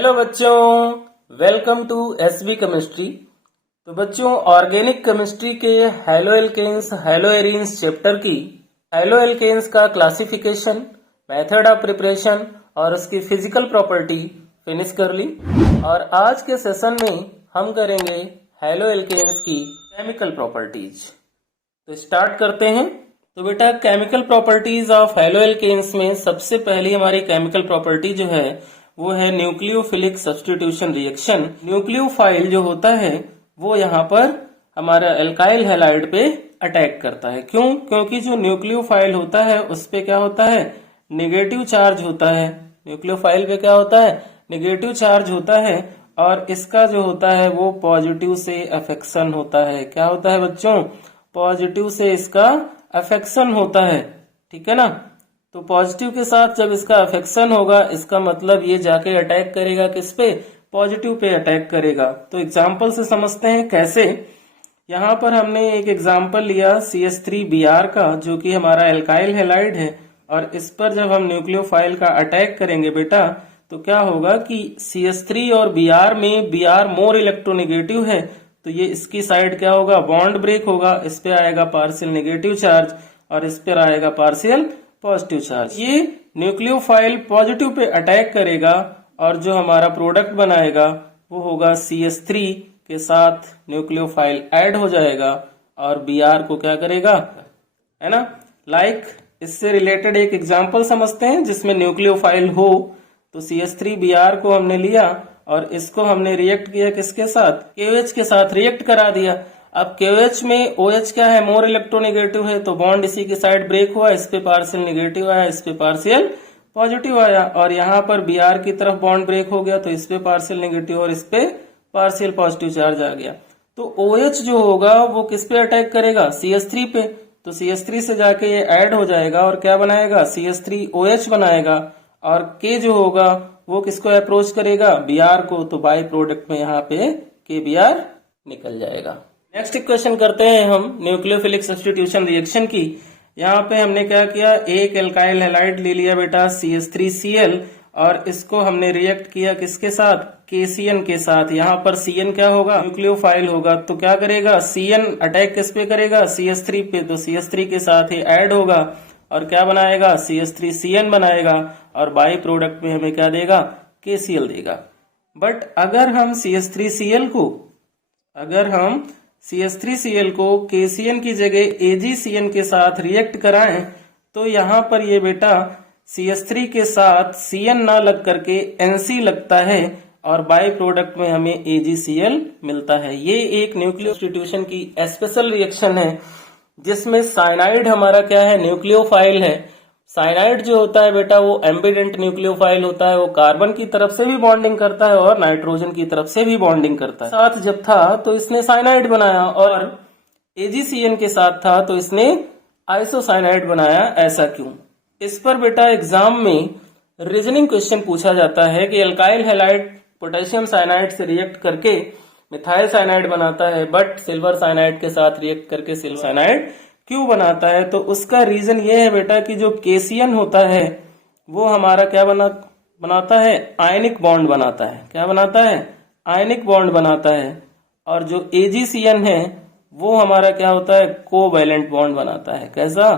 Hello बच्चों, welcome to SB chemistry. तो बच्चों, ऑर्गेनिक केमिस्ट्री के haloalkanes haloarenes chapter की हेलो एल्केन्स का क्लासिफिकेशन, मेथड ऑफ प्रिपरेशन और उसकी फिजिकल प्रॉपर्टी फिनिश कर ली। और आज के सेशन में हम करेंगे हेलो एल्केन्स की केमिकल प्रॉपर्टीज। तो स्टार्ट करते हैं। तो बेटा, chemical properties of haloalkanes में सबसे पहली हमारी केमिकल प्रॉपर्टी जो है वो है न्यूक्लियोफिलिक सब्स्टिट्यूशन रिएक्शन। न्यूक्लियोफाइल जो होता है वो यहाँ पर हमारा एल्काइल हैलाइड पे अटैक करता है। क्यों? क्योंकि जो न्यूक्लियोफाइल होता है उस पे क्या होता है, निगेटिव चार्ज होता है। न्यूक्लियोफाइल पे क्या होता है, निगेटिव चार्ज होता है। और इसका जो होता है वो पॉजिटिव से अफेक्शन होता है। क्या होता है बच्चों? पॉजिटिव से इसका अफेक्शन होता है। ठीक है ना। तो पॉजिटिव के साथ जब इसका अफेक्शन होगा, इसका मतलब ये जाके अटैक करेगा किस पे? पॉजिटिव पे अटैक करेगा। तो एग्जाम्पल से समझते हैं कैसे। यहाँ पर हमने एक एग्जाम्पल लिया CH3Br का, जो कि हमारा एल्काइल हैलाइड है। और इस पर जब हम न्यूक्लियोफाइल का अटैक करेंगे बेटा, तो क्या होगा कि CH3 और Br में Br मोर इलेक्ट्रोनेगेटिव है, तो ये इसकी साइड क्या होगा, बॉन्ड ब्रेक होगा। इस पे आएगा पार्शियल नेगेटिव चार्ज और इस पर आएगा पार्शियल पॉजिटिव चार्ज। ये न्यूक्लियोफाइल पॉजिटिव पे अटैक करेगा और जो हमारा प्रोडक्ट बनाएगा वो होगा CH3 के साथ न्यूक्लियोफाइल ऐड हो जाएगा और Br को क्या करेगा, है ना। इससे रिलेटेड एक एग्जांपल समझते हैं जिसमें न्यूक्लियोफाइल हो। तो CH3Br को हमने लिया और इसको हमने रिएक्ट किया किसके साथ, KOH के साथ रिएक्ट करा दिया। अब KOH में OH क्या है, मोर इलेक्ट्रोनेगेटिव है, तो बॉन्ड इसी की साइड ब्रेक हुआ। इस पे पार्शियल नेगेटिव आया, इस पे पार्शियल पॉजिटिव आया। और यहाँ पर Br की तरफ बॉन्ड ब्रेक हो गया, तो इस पे पार्शियल नेगेटिव और इस पे पार्शियल पॉजिटिव चार्ज आ गया। तो OH जो होगा वो किस पे अटैक करेगा, CH3 पे। तो CH3 से जाके ये ऐड हो जाएगा और क्या बनाएगा, CH3OH बनाएगा। और K जो होगा वो किसको अप्रोच करेगा, Br को। तो बाई प्रोडक्ट में यहाँ पे KBr निकल जाएगा। नेक्स्ट इक्वेशन करते हैं हम न्यूक्लियोफिलिक सब्स्टिट्यूशन रिएक्शन की। यहाँ पे हमने क्या किया, एक एल्काइल हैलाइड ले लिया बेटा CH3Cl और इसको हमने रिएक्ट किया किसके साथ, KCN के साथ। यहाँ पर Cn क्या होगा, न्यूक्लियोफाइल होगा। तो क्या करेगा, Cn अटैक किस पे करेगा, CH3 पे। तो CH3 के साथ ही ऐड होगा और क्या बनाएगा, CH3Cn बनाएगा। और बाई प्रोडक्ट में हमें क्या देगा, KCl देगा। बट अगर हम CH3Cl को KCN की जगह AgCN के साथ रिएक्ट कराएं, तो यहाँ पर ये बेटा CH3 के साथ Cn ना लग करके NC लगता है और बाई प्रोडक्ट में हमें AgCl मिलता है। ये एक न्यूक्लियो सब्स्टिट्यूशन की स्पेशल रिएक्शन है जिसमें साइनाइड हमारा क्या है, न्यूक्लियोफाइल है। साइनाइड जो होता है बेटा वो एम्बिडेंट न्यूक्लियोफाइल होता है। वो कार्बन की तरफ से भी बॉन्डिंग करता है और नाइट्रोजन की तरफ से भी बॉन्डिंग करता है। साथ जब था तो इसने साइनाइड बनाया और AgCN के साथ था तो इसने आइसोसाइनाइड बनाया। ऐसा क्यों? इस पर बेटा एग्जाम में रीजनिंग क्वेश्चन पूछा जाता है कि एल्काइल हैलाइड पोटेशियम साइनाइड से रिएक्ट करके मिथाइल साइनाइड बनाता है, बट सिल्वर साइनाइड के साथ रिएक्ट करके सिल्वर साइनाइड क्यों बनाता है। तो उसका रीजन ये है बेटा कि जो KCN होता है वो हमारा क्या बनाता है, आयनिक बॉन्ड बनाता है। क्या बनाता है, आयनिक बॉन्ड बनाता है। और जो AgCN है वो हमारा क्या होता है, कोवैलेंट बॉन्ड बनाता है। कैसा,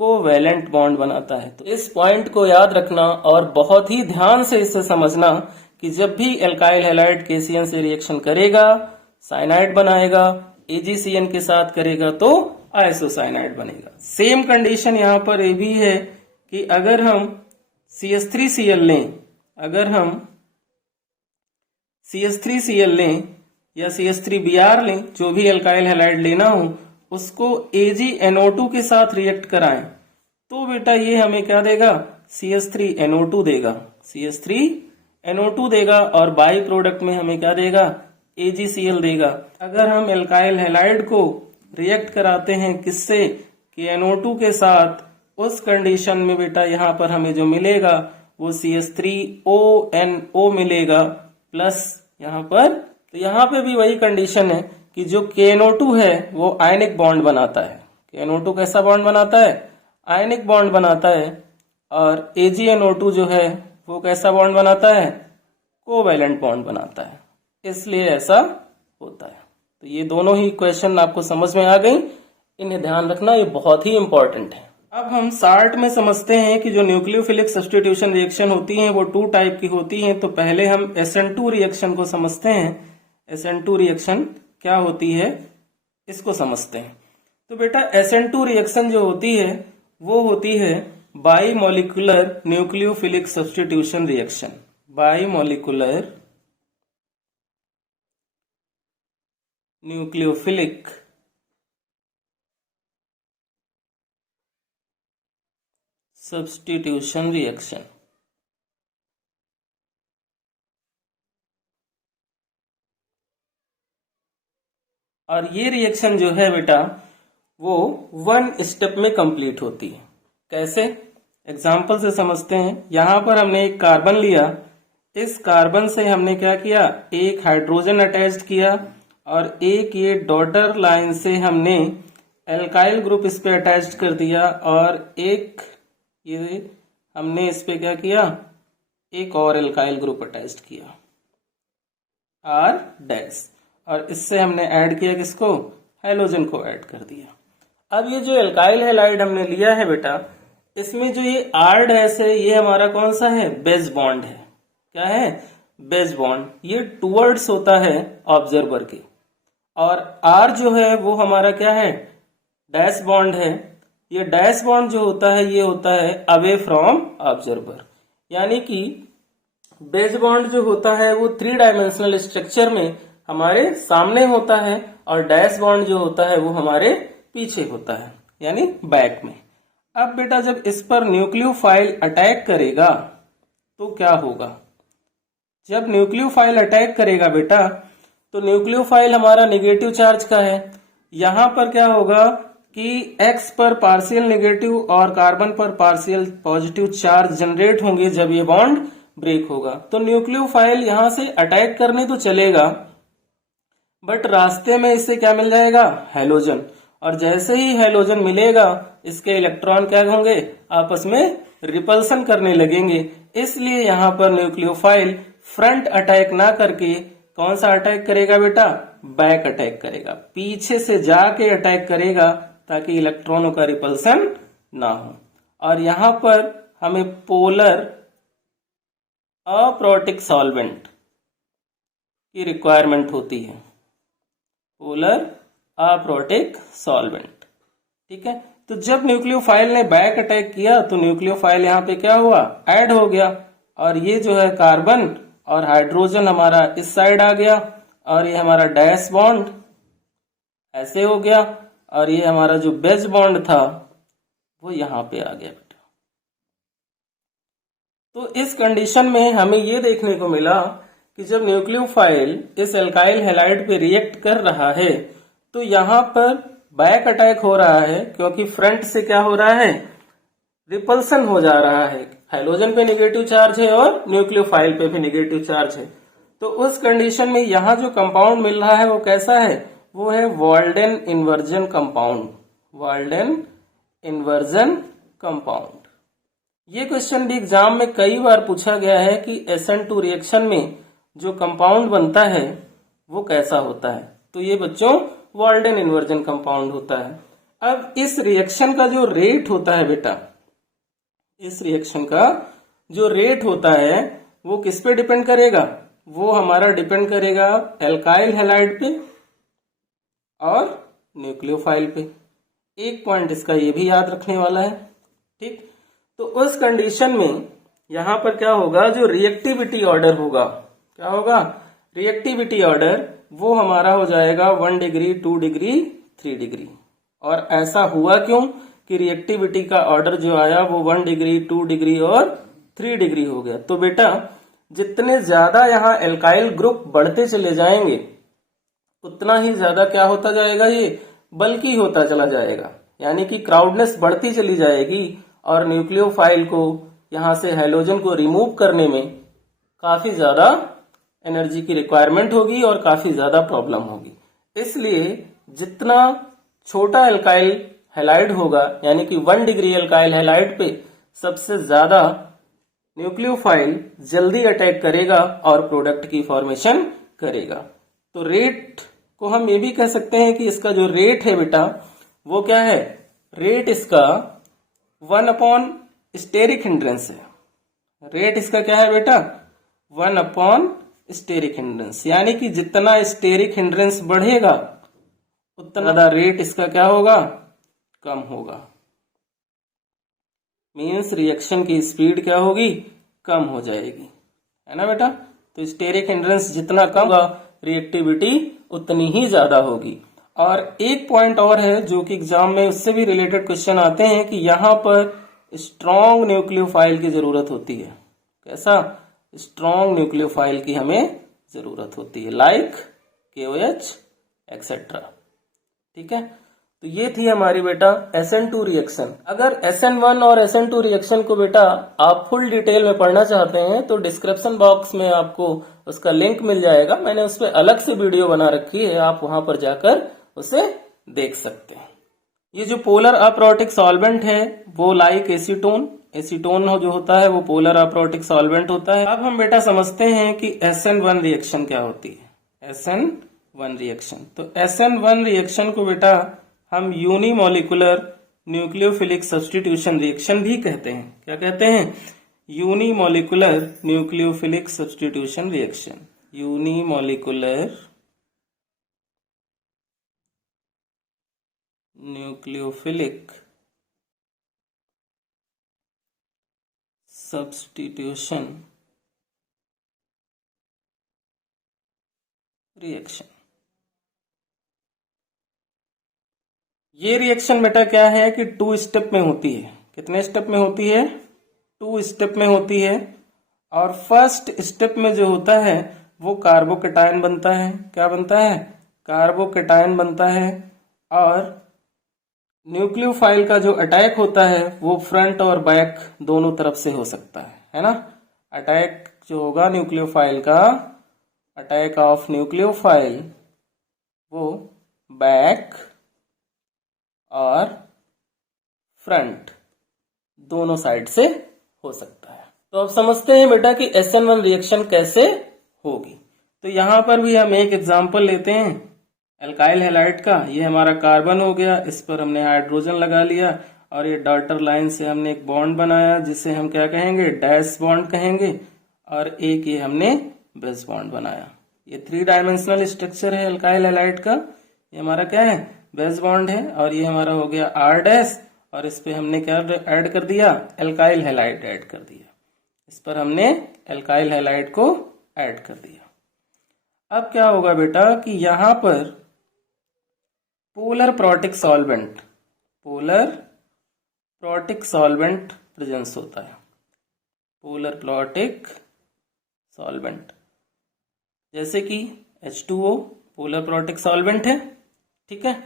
कोवैलेंट बॉन्ड बनाता है। तो इस पॉइंट को याद रखना और बहुत ही ध्यान से इसे समझना कि जब भी एल्काइल हैलाइड KCN से रिएक्शन करेगा, साइनाइड बनाएगा, AgCN के साथ करेगा तो आइसोसाइनाइड बनेगा। सेम कंडीशन यहाँ पर ये भी है कि अगर हम CH3Cl लें, या CH3Br लें, जो भी एल्काइल हैलाइड लेना हो, उसको AgNO2 के साथ रिएक्ट कराएं, तो बेटा ये हमें क्या देगा, CH3NO2 देगा। और बाई प्रोडक्ट में हमें क्या देगा, AgCl देगा। अगर हम एल्काइल हैलाइड को रिएक्ट कराते हैं किससे, कि NO2 के साथ, उस कंडीशन में बेटा यहाँ पर हमें जो मिलेगा वो CH3ONO मिलेगा प्लस यहाँ पर। तो यहाँ पे भी वही कंडीशन है कि जो KNO2 है वो आयनिक बॉन्ड बनाता है। KNO2 कैसा बॉन्ड बनाता है, आयनिक बॉन्ड बनाता है। और AgNO2 जो है वो कैसा बॉन्ड बनाता है, कोवैलेंट बॉन्ड बनाता है, इसलिए ऐसा होता है। तो ये दोनों ही क्वेश्चन आपको समझ में आ गई, इन्हें ध्यान रखना, ये बहुत ही इंपॉर्टेंट है। अब हम शार्ट में समझते हैं कि जो न्यूक्लियोफिलिक सब्स्टिट्यूशन रिएक्शन होती हैं वो 2 टाइप की होती हैं। तो पहले हम SN2 रिएक्शन को समझते हैं। SN2 रिएक्शन क्या होती है इसको समझते हैं। तो बेटा SN2 रिएक्शन जो होती है वो होती है bimolecular nucleophilic substitution reaction. Bimolecular nucleophilic substitution reaction. और ये रिएक्शन जो है बेटा वो 1 स्टेप में कंप्लीट होती है। कैसे? एग्जाम्पल से समझते हैं। यहां पर हमने एक कार्बन लिया, इस कार्बन से हमने क्या किया, एक हाइड्रोजन अटैच किया और एक ये डॉटर लाइन से हमने एल्काइल ग्रुप इस पे अटैच कर दिया और एक ये हमने इस पे क्या किया, एक और एल्काइल ग्रुप अटैच किया R डैश, और इससे हमने ऐड किया किसको, हैलोजन को ऐड कर दिया। अब ये जो एल्काइल हैलाइड हमने लिया है बेटा, इसमें जो ये R डैश है ये हमारा कौन सा है, बेस बॉन्ड है। क्या है, बेस बॉन्ड। ये टुवर्ड्स होता है ऑब्जर्वर के, और R जो है वो हमारा क्या है, डैश बॉन्ड है। ये डैश बॉन्ड जो होता है ये होता है अवे फ्रॉम ऑब्जर्वर, यानी कि बेस बॉन्ड जो होता है वो 3 डायमेंशनल स्ट्रक्चर में हमारे सामने होता है और डैश बॉन्ड जो होता है वो हमारे पीछे होता है, यानी बैक में। अब बेटा जब इस पर न्यूक्लियोफाइल अटैक करेगा तो क्या होगा, जब न्यूक्लियोफाइल अटैक करेगा बेटा तो न्यूक्लियोफाइल हमारा निगेटिव चार्ज का है। यहां पर क्या होगा कि X पर पार्शियल नेगेटिव और कार्बन पर पार्शियल पॉजिटिव चार्ज जनरेट होंगे जब ये बॉन्ड ब्रेक होगा। तो न्यूक्लियोफाइल यहां से अटैक करने तो चलेगा, बट रास्ते में इससे क्या मिल जाएगा, हैलोजन। और जैसे ही हैलोजन मिलेगा इसके इलेक्ट्रॉन क्या होंगे, आपस में रिपल्सन करने लगेंगे। इसलिए यहां पर न्यूक्लियोफाइल फ्रंट अटैक ना करके कौन सा अटैक करेगा बेटा, बैक अटैक करेगा, पीछे से जाके अटैक करेगा ताकि इलेक्ट्रॉनों का रिपल्सन ना हो। और यहां पर हमें पोलर अप्रोटिक सॉल्वेंट की रिक्वायरमेंट होती है, पोलर अप्रोटिक सॉल्वेंट। ठीक है, तो जब न्यूक्लियोफाइल ने बैक अटैक किया तो न्यूक्लियोफाइल यहाँ पे क्या हुआ, ऐड हो गया, और ये जो है कार्बन और हाइड्रोजन हमारा इस साइड आ गया, और ये हमारा डैश बॉन्ड ऐसे हो गया, और ये हमारा जो बेस बॉन्ड था वो यहां पे आ गया बेटा। तो इस कंडीशन में हमें ये देखने को मिला कि जब न्यूक्लियोफाइल इस एल्काइल हैलाइड पे रिएक्ट कर रहा है तो यहां पर बैक अटैक हो रहा है, क्योंकि फ्रंट से क्या हो रहा है, रिपल्सन हो जा रहा है। हाइड्रोजन पे नेगेटिव चार्ज है और न्यूक्लियोफाइल पे भी नेगेटिव चार्ज है। तो उस कंडीशन में यहां जो कंपाउंड मिल रहा है वो कैसा है, वो है Walden inversion compound. Walden inversion compound. ये क्वेश्चन भी एग्जाम में कई बार पूछा गया है कि SN2 रिएक्शन में जो कंपाउंड बनता है वो कैसा होता है। तो ये बच्चों वाल्डेन इन्वर्जन कंपाउंड होता है। अब इस रिएक्शन का जो रेट होता है बेटा, इस रिएक्शन का जो रेट होता है वो किस पे डिपेंड करेगा, वो हमारा डिपेंड करेगा एल्काइल हैलाइड पे और न्यूक्लियोफाइल पे। एक पॉइंट इसका ये भी याद रखने वाला है। ठीक, तो उस कंडीशन में यहां पर क्या होगा, जो रिएक्टिविटी ऑर्डर होगा, क्या होगा, रिएक्टिविटी ऑर्डर वो हमारा हो जाएगा 1 डिग्री 2 डिग्री 3 डिग्री। और ऐसा हुआ क्यों कि रिएक्टिविटी का ऑर्डर जो आया वो 1 डिग्री 2 डिग्री और 3 डिग्री हो गया। तो बेटा जितने ज्यादा यहाँ एल्काइल ग्रुप बढ़ते चले जाएंगे उतना ही ज्यादा क्या होता जाएगा, ये बल्कि होता चला जाएगा, यानी कि क्राउडनेस बढ़ती चली जाएगी और न्यूक्लियोफाइल को यहां से हैलोजन को रिमूव करने में काफी ज्यादा एनर्जी की रिक्वायरमेंट होगी और काफी ज्यादा प्रॉब्लम होगी। इसलिए जितना छोटा एल्काइल हैलाइड होगा, यानी कि 1 डिग्री एल्काइल हैलाइड पे सबसे ज्यादा न्यूक्लियोफाइल जल्दी अटैक करेगा और प्रोडक्ट की फॉर्मेशन करेगा। तो रेट को हम ये भी कह सकते हैं कि इसका जो रेट है बेटा वो क्या है, रेट इसका 1 अपॉन स्टेरिक हिंड्रेंस है। रेट इसका क्या है बेटा, 1 अपॉन स्टेरिक हिंड्रेंस, यानी कि जितना स्टेरिक हिंड्रेंस बढ़ेगा उतना ज्यादा रेट इसका क्या होगा, कम होगा। मीन्स रिएक्शन की स्पीड क्या होगी, कम हो जाएगी, है ना बेटा। तो स्टेरिक हिंड्रेंस जितना कम होगा रिएक्टिविटी उतनी ही ज्यादा होगी। और एक पॉइंट और है जो कि एग्जाम में उससे भी रिलेटेड क्वेश्चन आते हैं कि यहाँ पर स्ट्रॉन्ग न्यूक्लियोफाइल की जरूरत होती है। कैसा, स्ट्रॉन्ग न्यूक्लियोफाइल की हमें जरूरत होती है, लाइक KOH एक्सेट्रा। ठीक है, तो ये थी हमारी बेटा SN2 रिएक्शन। अगर SN1 और SN2 रिएक्शन को बेटा आप फुल डिटेल में पढ़ना चाहते हैं तो डिस्क्रिप्शन बॉक्स में आपको उसका लिंक मिल जाएगा। मैंने उस पर अलग से वीडियो बना रखी है, आप वहां पर जाकर उसे देख सकते हैं। ये जो पोलर अप्रोटिक सॉल्वेंट है वो लाइक एसीटोन, एसीटोन जो होता है वो पोलर अप्रोटिक सॉल्वेंट होता है। अब हम बेटा समझते हैं कि SN1 रिएक्शन क्या होती है। SN1 रिएक्शन, तो SN1 रिएक्शन को बेटा हम यूनिमोलिकुलर न्यूक्लियोफिलिक सब्स्टिट्यूशन रिएक्शन भी कहते हैं। क्या कहते हैं, unimolecular nucleophilic substitution reaction. Unimolecular nucleophilic substitution reaction. ये रिएक्शन बेटा क्या है कि 2 स्टेप में होती है। कितने स्टेप में होती है, 2 स्टेप में होती है। और फर्स्ट स्टेप में जो होता है वो कार्बोकेटायन बनता है। क्या बनता है, कार्बोकेटायन बनता है। और न्यूक्लियोफाइल का जो अटैक होता है वो फ्रंट और बैक दोनों तरफ से हो सकता है ना। अटैक जो होगा न्यूक्लियोफाइल का, अटैक ऑफ न्यूक्लियोफाइल, वो बैक और फ्रंट दोनों साइड से हो सकता है। तो अब समझते हैं बेटा कि SN1 रिएक्शन कैसे होगी। तो यहां पर भी हम एक एग्जांपल लेते हैं एल्काइल हैलाइड का। ये हमारा कार्बन हो गया, इस पर हमने हाइड्रोजन लगा लिया और ये डॉटर लाइन से हमने एक बॉन्ड बनाया जिसे हम क्या कहेंगे, डैश बॉन्ड कहेंगे। और एक ये हमने बेस बॉन्ड बनाया। ये 3 डायमेंशनल स्ट्रक्चर है एल्काइल हैलाइड का। ये हमारा क्या है, बेस बॉन्ड है। और ये हमारा हो गया R डैश, और इस पे हमने क्या ऐड कर दिया, एल्काइल हैलाइड ऐड कर दिया। इस पर हमने एल्काइल हैलाइड को ऐड कर दिया। अब क्या होगा बेटा कि यहां पर polar protic solvent, polar protic solvent presence होता है। पोलर प्रोटिक सॉल्वेंट जैसे कि H2O पोलर प्रोटिक सॉल्वेंट है। ठीक है,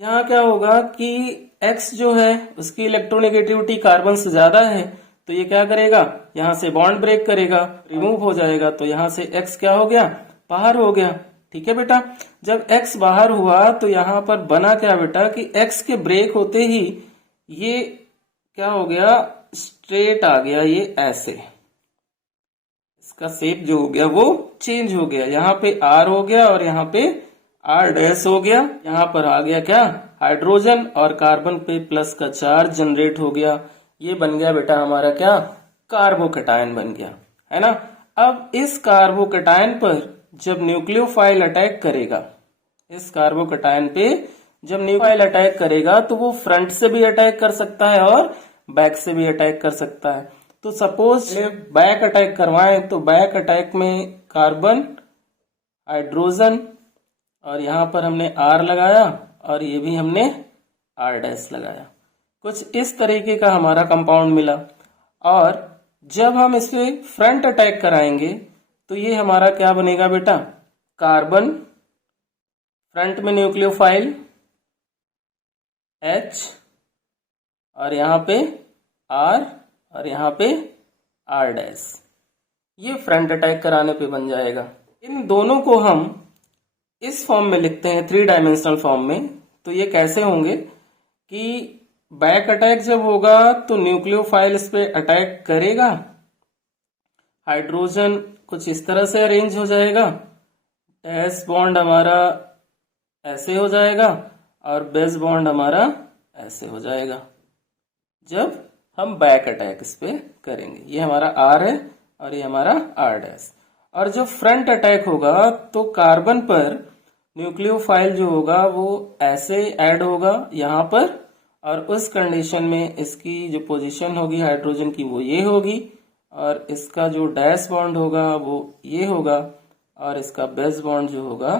यहाँ क्या होगा कि X जो है उसकी इलेक्ट्रोनेगेटिविटी कार्बन से ज्यादा है, तो ये क्या करेगा, यहाँ से बॉन्ड ब्रेक करेगा, रिमूव हो जाएगा। तो यहाँ से X क्या हो गया, बाहर हो गया। ठीक है बेटा, जब X बाहर हुआ तो यहाँ पर बना क्या बेटा कि X के ब्रेक होते ही ये क्या हो गया, स्ट्रेट आ गया, ये ऐसे इसका शेप जो हो गया वो चेंज हो गया। यहाँ पे R हो गया और यहाँ पे R डैश हो गया। यहाँ पर आ गया क्या, हाइड्रोजन, और कार्बन पे प्लस का चार्ज जनरेट हो गया। ये बन गया बेटा हमारा क्या, कार्बोकेटायन बन गया, है ना। अब इस कार्बोकेटायन पर जब न्यूक्लियोफाइल अटैक करेगा, इस कार्बोकेटायन पे जब न्यूक्लियोफाइल अटैक करेगा तो वो फ्रंट से भी अटैक कर सकता है और बैक से भी अटैक कर सकता है। तो सपोज बैक अटैक करवाएं तो बैक अटैक में कार्बन, हाइड्रोजन, और यहाँ पर हमने R लगाया और ये भी हमने R डैश लगाया। कुछ इस तरीके का हमारा कंपाउंड मिला। और जब हम इसे फ्रंट अटैक कराएंगे तो ये हमारा क्या बनेगा बेटा, कार्बन, फ्रंट में न्यूक्लियोफाइल H, और यहाँ पे R, और यहाँ पे R डैश। ये फ्रंट अटैक कराने पे बन जाएगा। इन दोनों को हम इस फॉर्म में लिखते हैं, 3 डायमेंशनल फॉर्म में। तो ये कैसे होंगे कि बैक अटैक जब होगा तो न्यूक्लियोफाइल इस पे अटैक करेगा, हाइड्रोजन कुछ इस तरह से अरेंज हो जाएगा, डैश बॉन्ड हमारा ऐसे हो जाएगा और बेस बॉन्ड हमारा ऐसे हो जाएगा जब हम बैक अटैक इस पे करेंगे। ये हमारा आर है और ये हमारा आर डैश। और जो फ्रंट अटैक होगा तो कार्बन पर न्यूक्लियोफाइल जो होगा वो ऐसे ऐड होगा यहाँ पर, और उस कंडीशन में इसकी जो पोजीशन होगी हाइड्रोजन की वो ये होगी, और इसका जो डैश बॉन्ड होगा वो ये होगा, और इसका बेस बॉन्ड जो होगा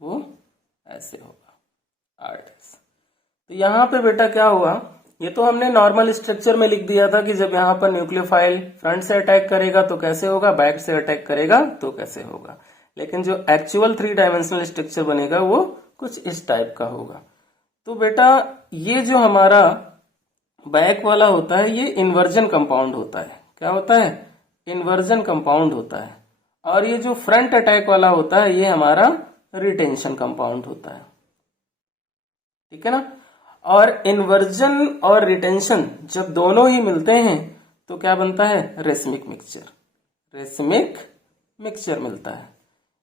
वो ऐसे होगा, आर डैश। तो यहाँ पे बेटा क्या हुआ, ये तो हमने नॉर्मल स्ट्रक्चर में लिख दिया था कि जब यहाँ पर न्यूक्लियोफाइल फ्रंट से अटैक करेगा तो कैसे होगा, बैक से अटैक करेगा तो कैसे होगा। लेकिन जो एक्चुअल 3 डायमेंशनल स्ट्रक्चर बनेगा वो कुछ इस टाइप का होगा। तो बेटा ये जो हमारा बैक वाला होता है ये इन्वर्जन कंपाउंड होता है। क्या होता है, इन्वर्जन कंपाउंड होता है। और ये जो फ्रंट अटैक वाला होता है ये हमारा रिटेंशन कंपाउंड होता है। ठीक है ना। और इन्वर्जन और रिटेंशन जब दोनों ही मिलते हैं तो क्या बनता है, रेसिमिक मिक्सचर। रेसिमिक मिक्सचर मिलता है,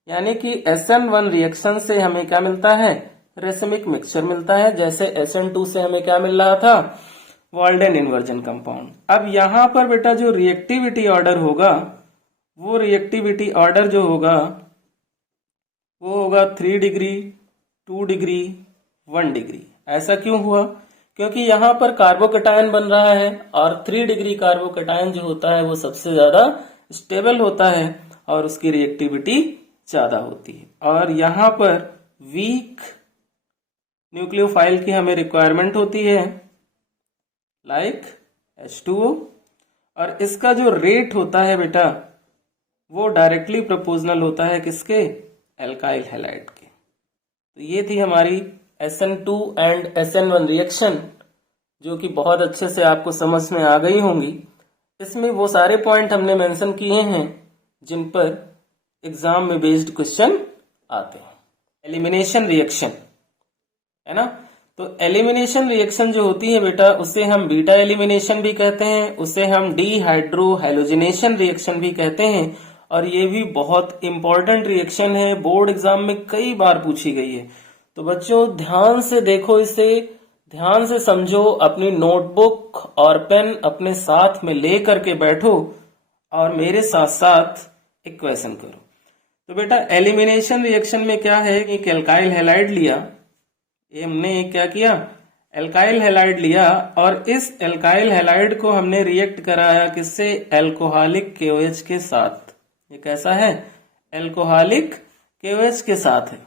यानी कि SN1 रिएक्शन से हमें क्या मिलता है, रेसिमिक मिक्सचर मिलता है। जैसे SN2 से हमें क्या मिल रहा था, वाल्डेन इन्वर्जन कंपाउंड। अब यहां पर बेटा जो रिएक्टिविटी ऑर्डर होगा वो रिएक्टिविटी ऑर्डर जो होगा वो होगा 3 डिग्री, 2 डिग्री, 1 डिग्री। ऐसा क्यों हुआ, क्योंकि यहाँ पर कार्बोकैटायन बन रहा है और 3 डिग्री कार्बोकैटायन जो होता है वो सबसे ज्यादा स्टेबल होता है और उसकी रिएक्टिविटी ज्यादा होती है। और यहाँ पर वीक न्यूक्लियोफाइल की हमें रिक्वायरमेंट होती है, लाइक H2O। और इसका जो रेट होता है बेटा वो डायरेक्टली प्रोपोर्शनल होता है किसके, एल्काइल हैलाइड के। तो ये थी हमारी SN2 एंड SN1 रिएक्शन, जो कि बहुत अच्छे से आपको समझ में आ गई होंगी। इसमें वो सारे पॉइंट हमने मेंशन किए हैं जिन पर एग्जाम में बेस्ड क्वेश्चन आते हैं। एलिमिनेशन रिएक्शन है ना, तो एलिमिनेशन रिएक्शन जो होती है बेटा उसे हम बीटा एलिमिनेशन भी कहते हैं, उसे हम डीहाइड्रो हैलोजिनेशन रिएक्शन भी कहते हैं। और ये भी बहुत इंपॉर्टेंट रिएक्शन है, बोर्ड एग्जाम में कई बार पूछी गई है। तो बच्चों ध्यान से देखो, इसे ध्यान से समझो, अपनी नोटबुक और पेन अपने साथ में ले करके बैठो और मेरे साथ साथ एक क्वेश्चन करो। तो बेटा एलिमिनेशन रिएक्शन में क्या है कि एल्काइल हैलाइड लिया, ये हमने क्या किया, एल्काइल हैलाइड लिया, और इस एल्काइल हैलाइड को हमने रिएक्ट कराया किससे, एल्कोहलिक KOH के साथ। ये कैसा है, एल्कोहलिक KOH के साथ है।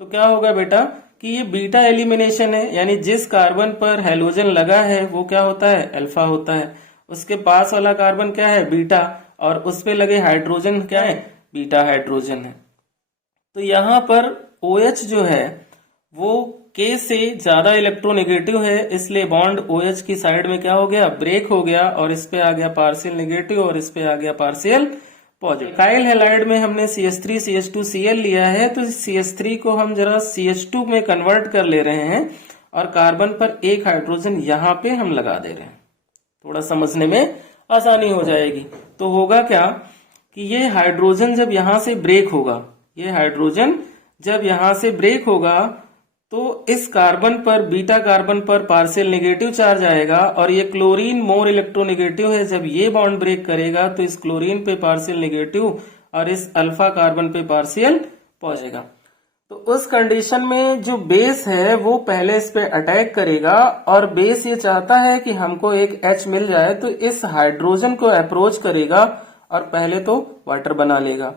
तो क्या होगा बेटा कि ये बीटा एलिमिनेशन है, यानी जिस कार्बन पर हैलोजन लगा है वो क्या होता है, अल्फा होता है। उसके पास वाला कार्बन क्या है, बीटा, और उस पे लगे हाइड्रोजन क्या है, बीटा हाइड्रोजन है। तो यहाँ पर OH जो है वो K से ज्यादा इलेक्ट्रोनेगेटिव है, इसलिए बॉन्ड OH की साइड में क्या हो गया, ब्रेक हो गया, और इस पे आ गया पार्शियल नेगेटिव और इस पे आ गया पार्शियल पॉजिटिव। एल्काइल हैलाइड में हमने CH3 CH2 Cl लिया है, तो CH3 को हम जरा CH2 में कन्वर्ट कर ले रहे हैं और कार्बन पर एक हाइड्रोजन यहाँ पे हम लगा दे रहे हैं, थोड़ा समझने में आसानी हो जाएगी। तो होगा क्या कि ये हाइड्रोजन जब यहाँ से ब्रेक होगा, ये हाइड्रोजन जब यहाँ से ब्रेक होगा तो इस कार्बन पर, बीटा कार्बन पर पार्शियल नेगेटिव चार्ज आएगा, और ये क्लोरीन मोर इलेक्ट्रोनेगेटिव है, जब ये बॉन्ड ब्रेक करेगा तो इस क्लोरीन पे पार्शियल नेगेटिव और इस अल्फा कार्बन पे पार्शियल पहुंचेगा। तो उस कंडीशन में जो बेस है वो पहले इस पे अटैक करेगा, और बेस ये चाहता है कि हमको एक H मिल जाए, तो इस हाइड्रोजन को अप्रोच करेगा और पहले तो वाटर बना लेगा।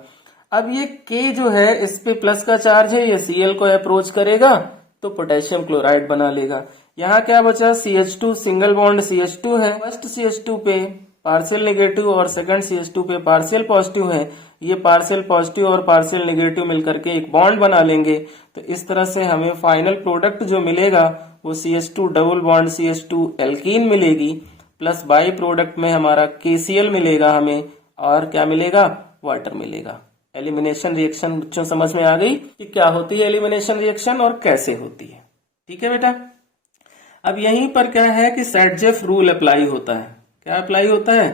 अब ये K जो है इस पे प्लस का चार्ज है, ये Cl को अप्रोच करेगा तो पोटेशियम क्लोराइड बना लेगा। यहाँ क्या बचा, CH2 सिंगल बॉन्ड CH2 है, फर्स्ट CH2 पे पार्शियल नेगेटिव और सेकंड CH2 पे पार्शियल पॉजिटिव है। ये पार्शियल पॉजिटिव और पार्शियल नेगेटिव मिलकर के एक बॉन्ड बना लेंगे, तो इस तरह से हमें फाइनल प्रोडक्ट जो मिलेगा वो CH2 double bond CH2 alkene मिलेगी, प्लस बाई प्रोडक्ट में हमारा KCl मिलेगा हमें, और क्या मिलेगा, वाटर मिलेगा। एलिमिनेशन रिएक्शन बच्चों समझ में आ गई कि क्या होती है एलिमिनेशन रिएक्शन और कैसे होती है। ठीक है बेटा, अब यहीं पर क्या है कि सेटजेफ रूल अप्लाई होता है। क्या अप्लाई होता है,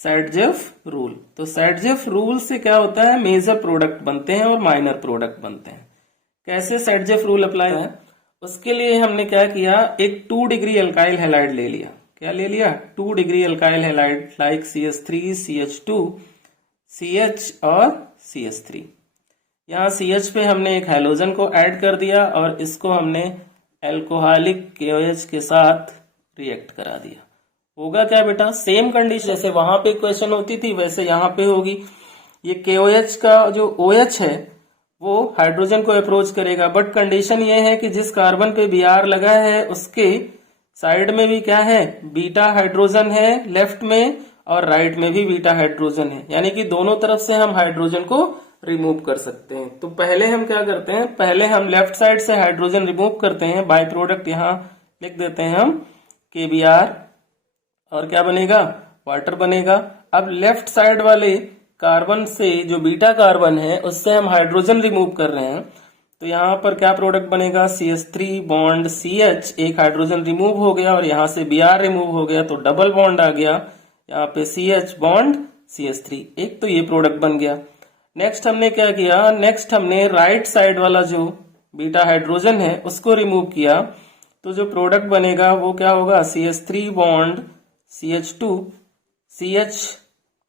सैडजेफ रूल। तो सैडजेफ रूल से क्या होता है, मेजर प्रोडक्ट बनते हैं और माइनर प्रोडक्ट बनते हैं। कैसे सैडजेफ रूल अप्लाई है, उसके लिए हमने क्या किया, एक 2 डिग्री अल्काइल हैलाइड ले लिया। क्या ले लिया, 2 degree alkyl halide like CH3, CH2, CH और CH3। यहाँ CH पे हमने एक हैलोजन को ऐड कर दिया और इसको हमने एल्कोहलिक KOH के साथ रिएक्ट करा दिया। होगा क्या बेटा, सेम कंडीशन जैसे वहां पे क्वेश्चन होती थी वैसे यहाँ पे होगी। ये KOH का जो OH है वो हाइड्रोजन को अप्रोच करेगा, बट कंडीशन ये है कि जिस कार्बन पे Br लगा है उसके साइड में भी क्या है, बीटा हाइड्रोजन है लेफ्ट में और राइट में भी बीटा हाइड्रोजन है, यानी कि दोनों तरफ से हम हाइड्रोजन को रिमूव कर सकते हैं। तो पहले हम क्या करते हैं, पहले हम लेफ्ट साइड से हाइड्रोजन रिमूव करते हैं, बाय प्रोडक्ट यहाँ लिख देते हैं हम KBr और क्या बनेगा, वाटर बनेगा। अब लेफ्ट साइड वाले कार्बन से जो बीटा कार्बन है उससे हम हाइड्रोजन रिमूव कर रहे हैं, तो यहाँ पर क्या प्रोडक्ट बनेगा, CH3 बॉन्ड CH, एक हाइड्रोजन रिमूव हो गया और यहाँ से Br रिमूव हो गया तो डबल बॉन्ड आ गया, यहाँ पे CH बॉन्ड CH3, एक तो ये प्रोडक्ट बन गया। नेक्स्ट हमने क्या किया, नेक्स्ट हमने राइट साइड वाला जो बीटा हाइड्रोजन है उसको रिमूव किया, तो जो प्रोडक्ट बनेगा वो क्या होगा, CH3 बॉन्ड CH2, CH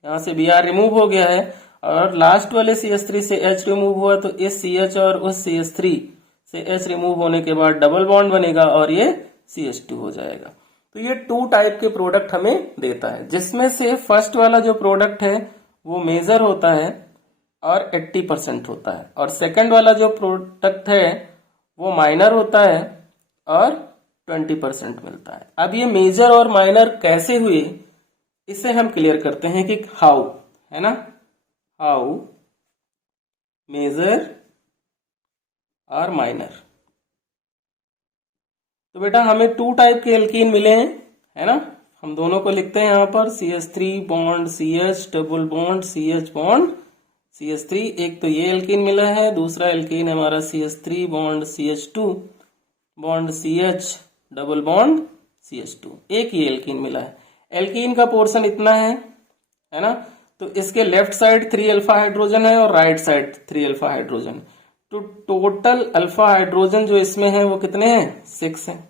यहाँ से Br रिमूव हो गया है और लास्ट वाले CH3 से H रिमूव हुआ, तो इस CH और उस CH3 से H रिमूव होने के बाद डबल बॉन्ड बनेगा और ये CH2 हो जाएगा। तो ये 2 टाइप के प्रोडक्ट हमें देता है, जिसमें से फर्स्ट वाला जो प्रोडक्ट है वो मेजर होता है और 80% होता है, और सेकंड वाला जो प्रोडक्ट है वो माइनर होता है और 20% मिलता है। अब ये मेजर और माइनर कैसे हुए इसे हम क्लियर करते हैं कि हाउ, है ना, हाउ मेजर और माइनर। तो बेटा हमें 2 टाइप के एल्कीन मिले हैं, है ना, हम दोनों को लिखते हैं यहाँ पर, CH3 bond CH double bond CH bond CH3, एक तो ये एल्कीन मिला है, दूसरा एल्कीन हमारा CH3 bond CH2 bond CH double bond CH2, एक ये एल्कीन मिला है। एल्कीन का पोर्शन इतना है ना, तो इसके लेफ्ट साइड 3 अल्फा हाइड्रोजन है और राइट साइड 3 अल्फा हाइड्रोजन, तो टोटल अल्फा हाइड्रोजन जो इसमें है वो कितने हैं, 6 हैं।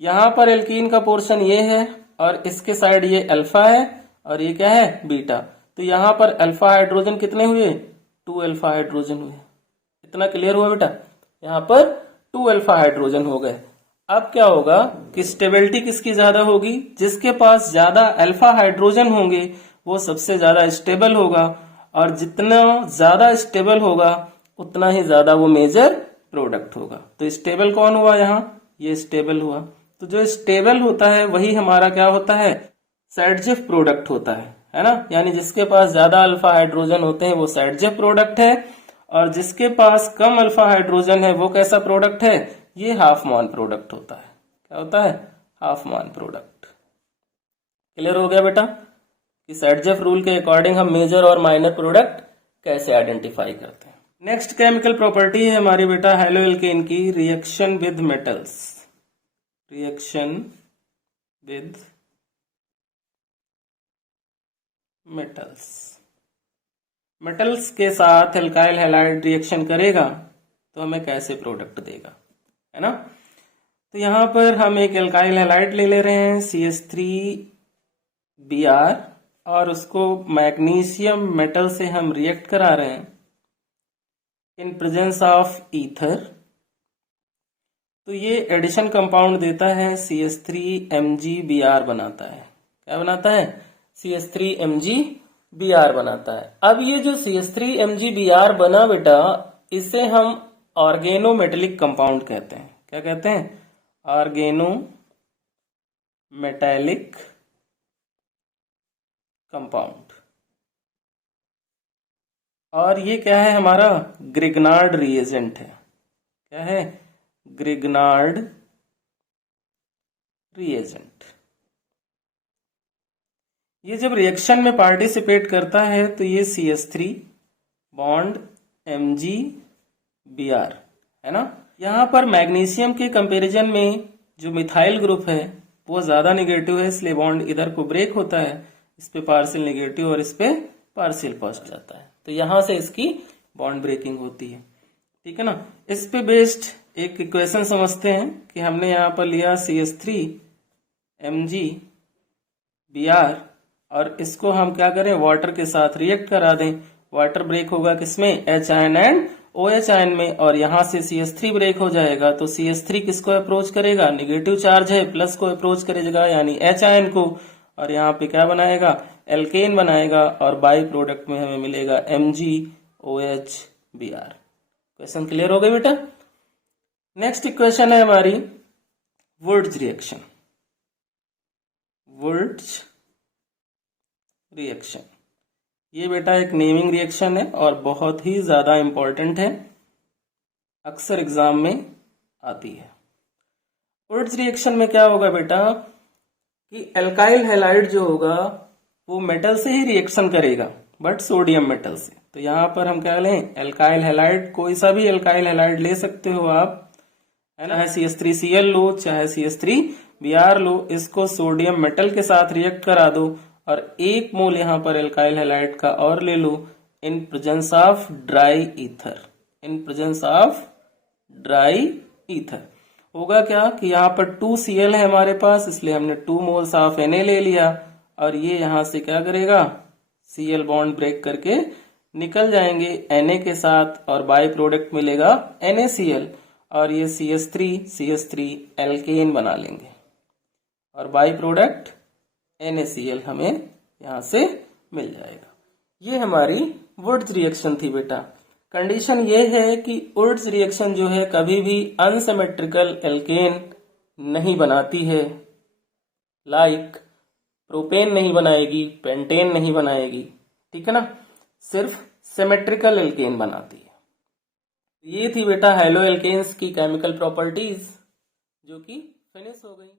यहाँ पर एल्कीन का पोर्शन ये है और इसके साइड ये अल्फा है और ये क्या है, बीटा, तो यहाँ पर अल्फा हाइड्रोजन कितने हुए, 2 अल्फा हाइड्रोजन हुए। इतना क्लियर हुआ बेटा, यहाँ पर 2 अल्फा हाइड्रोजन हो गए। अब क्या होगा कि स्टेबिलिटी किसकी ज्यादा होगी, जिसके पास ज्यादा अल्फा हाइड्रोजन होंगे वो सबसे ज्यादा स्टेबल होगा, और जितना ज्यादा स्टेबल होगा उतना ही ज्यादा वो मेजर प्रोडक्ट होगा। तो स्टेबल कौन हुआ, यहाँ ये स्टेबल हुआ, तो जो स्टेबल होता है वही हमारा क्या होता है, सैडजेफ प्रोडक्ट होता है ना, यानी जिसके पास ज्यादा अल्फा हाइड्रोजन होते हैं वो सैडजेफ प्रोडक्ट है, और जिसके पास कम अल्फा हाइड्रोजन है वो कैसा प्रोडक्ट है, ये हाफ मान प्रोडक्ट होता है। क्या होता है, हाफ मान प्रोडक्ट। क्लियर हो गया बेटा कि सैडजेफ रूल के अकॉर्डिंग हम मेजर और माइनर प्रोडक्ट कैसे आइडेंटिफाई करते हैं। नेक्स्ट केमिकल प्रॉपर्टी है हमारी बेटा हेलो एल्केन की, reaction with metals, reaction with metals. Metals के साथ एल्काइल हैलाइड रिएक्शन करेगा तो हमें कैसे प्रोडक्ट देगा, है ना। तो यहां पर हम एक एल्काइल हैलाइड ले रहे हैं CH3Br और उसको मैग्नीशियम मेटल से हम रिएक्ट करा रहे हैं इन प्रेजेंस ऑफ ईथर। तो ये एडिशन कंपाउंड देता है CH3MgBr बनाता है। क्या बनाता है, CH3MgBr बनाता है। अब ये जो CH3MgBr बना बेटा, इसे हम ऑर्गेनो मेटेलिक कंपाउंड कहते हैं। क्या कहते हैं, ऑर्गेनो मेटेलिक कंपाउंड। और ये क्या है, हमारा ग्रिग्नार्ड रिएजेंट है। क्या है, ग्रिग्नार्ड रिएजेंट। ये जब रिएक्शन में पार्टिसिपेट करता है तो ये CH3 बॉन्ड MgBr, है ना। यहाँ पर मैग्नीशियम के कंपैरिजन में जो मिथाइल ग्रुप है वो ज्यादा निगेटिव है, इसलिए बॉन्ड इधर को ब्रेक होता है, इस पे पार्शियल नेगेटिव और इस पे पार्शियल पॉजिटिव जाता है, तो यहां से इसकी बॉन्ड ब्रेकिंग होती है। ठीक है ना। इस पे बेस्ड एक इक्वेशन समझते हैं कि हमने यहाँ पर लिया CH3 MgBr और इसको हम क्या करें, वाटर के साथ रिएक्ट करा दें। वाटर ब्रेक होगा किसमें, H ion and OH ion में, और यहां से CH3 ब्रेक हो जाएगा। तो CH3 किसको अप्रोच करेगा, नेगेटिव चार्ज है, प्लस को अप्रोच करेगा यानी H आयन को, और यहाँ पे क्या बनाएगा, एल्केन बनाएगा, और बाई प्रोडक्ट में हमें मिलेगा MgOH-Br। क्वेश्चन क्लियर हो गया बेटा। नेक्स्ट इक्वेशन है हमारी वुड्स रिएक्शन। वुड्स रिएक्शन ये बेटा एक नेमिंग रिएक्शन है और बहुत ही ज्यादा इंपॉर्टेंट है, अक्सर एग्जाम में आती है। वुड्स रिएक्शन में क्या होगा बेटा कि एल्काइल हैलाइड जो होगा वो मेटल से ही रिएक्शन करेगा, बट सोडियम मेटल से। तो यहां पर हम क्या लें, एल्काइल हैलाइड, कोई सा भी एल्काइल हैलाइड ले सकते हो आप, है ना, चाहे CH3Cl लो चाहे CH3Br लो, इसको सोडियम मेटल के साथ रिएक्ट करा दो और 1 मोल यहां पर एल्काइल हैलाइड का और ले लो in presence of dry ether. In presence of dry ether होगा क्या कि यहाँ पर 2Cl है हमारे पास, इसलिए हमने 2 मोल्स ऑफ Na ले लिया, और ये यहां से क्या करेगा, Cl बॉन्ड ब्रेक करके निकल जाएंगे Na के साथ, और बाई प्रोडक्ट मिलेगा NaCl, और ये CH3 एल्केन बना लेंगे, और बाई प्रोडक्ट NaCl हमें यहां से मिल जाएगा। ये हमारी वुड्स रिएक्शन थी बेटा। कंडीशन ये है कि वुड्स रिएक्शन जो है कभी भी अनसिमेट्रिकल एल्केन नहीं बनाती है, लाइक प्रोपेन नहीं बनाएगी, पेंटेन नहीं बनाएगी, ठीक है ना, सिर्फ सिमेट्रिकल एल्केन बनाती है। ये थी बेटा हैलो एल्केन्स की केमिकल प्रॉपर्टीज, जो कि फिनिश हो गई।